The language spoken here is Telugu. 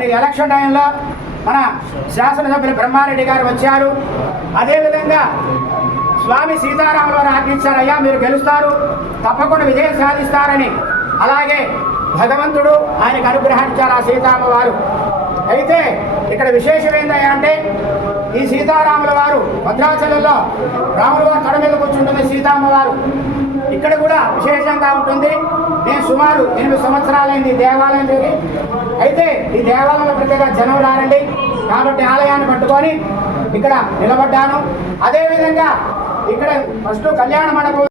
మరి ఎలక్షన్ టైంలో మన శాసనసభ్యులు బ్రహ్మారెడ్డి గారు వచ్చారు. అదేవిధంగా స్వామి సీతారాముల వారు ఆజ్ఞించారయ్యా మీరు గెలుస్తారు, తప్పకుండా విజయం సాధిస్తారని. అలాగే భగవంతుడు ఆయనకు అనుగ్రహించారు ఆ సీతారామ వారు. అయితే ఇక్కడ విశేషం ఏంటయ్యా అంటే ఈ సీతారాముల వారు భద్రాచలంలో రాముల వారు తడ మీద కూర్చుంటుంది సీతారామ వారు. ఇక్కడ కూడా విశేషంగా ఉంటుంది. నేను సుమారు 8 సంవత్సరాలైంది ఈ దేవాలయం తిరిగి. అయితే ఈ దేవాలయంలో ప్రత్యేక జనం రారండి కాబట్టి ఆలయాన్ని పట్టుకొని ఇక్కడ నిలబడ్డాను. అదేవిధంగా ఇక్కడ ఫస్ట్ కళ్యాణ మండపం